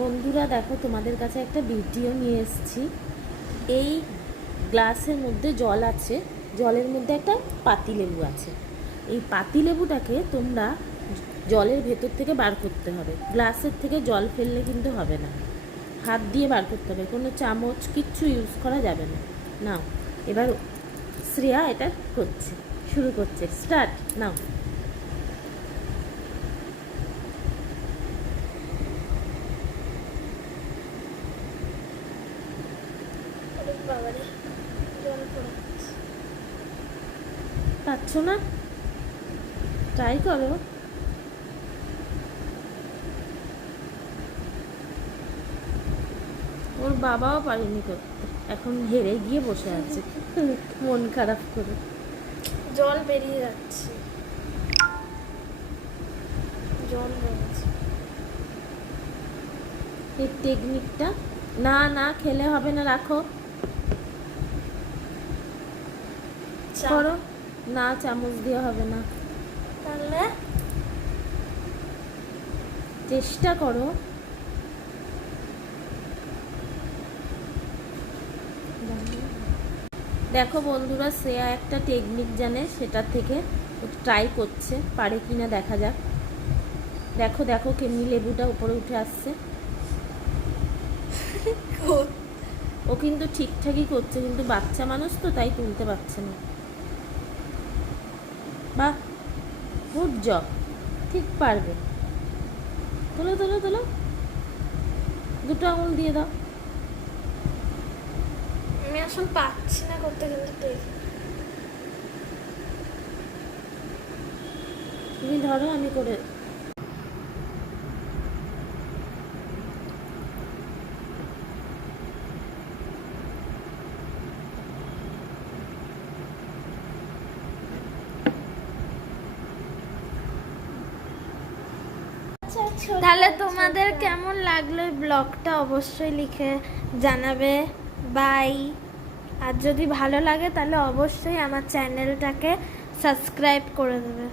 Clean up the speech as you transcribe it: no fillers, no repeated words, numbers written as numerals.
বন্ধুরা দেখো, তোমাদের কাছে একটা ভিডিও নিয়ে এসেছি। এই গ্লাসের মধ্যে জল আছে, জলের মধ্যে একটা পাতিলেবু আছে। এই পাতিলেবুটাকে তোমরা জলের ভেতর থেকে বার করতে হবে। গ্লাসের থেকে জল ফেললে কিন্তু হবে না, হাত দিয়ে বার করতে হবে, কোনো চামচ কিচ্ছু ইউজ করা যাবে না। নাও, এবার শ্রেয়া এটা করছে, শুরু করছে, স্টার্ট নাও। পাচ্ছ না? ট্রাই করো। ওর বাবাও পারেনি করতে, এখন হেরে গিয়ে বসে আছে মন খারাপ করে। জল বেরিয়ে যাচ্ছে, জল বেরিয়েছে। এই টেকনিকটা না না খেলে হবে না, রাখো। করো না, চামচ দিয়ে হবে না, তাহলে চেষ্টা করো। দেখো বন্ধুরা, শ্রেয়া একটা টেকনিক জানে, সেটা থেকে ট্রাই করছে, পারে কিনা দেখা যাক। দেখো দেখো কেমনি লেবুটা উপরে উঠে আসছে। ও কিন্তু ঠিকঠাকই করছে, কিন্তু বাচ্চা মানুষ তো, তাই তুলতে পারছে না। বাহ, গুড জব, ঠিক পারবে। তোলো তোলো তোলো, দুটো আঙুল দিয়ে দাও। আমি আসলে পাচ্ছি না করতে, কিন্তু তুমি ধরো, আমি করে। তাহলে তোমাদের কেমন লাগলো ব্লগটা অবশ্যই লিখে জানাবে। বাই। আর যদি ভালো লাগে তাহলে অবশ্যই আমার চ্যানেলটাকে সাবস্ক্রাইব করে দেবে।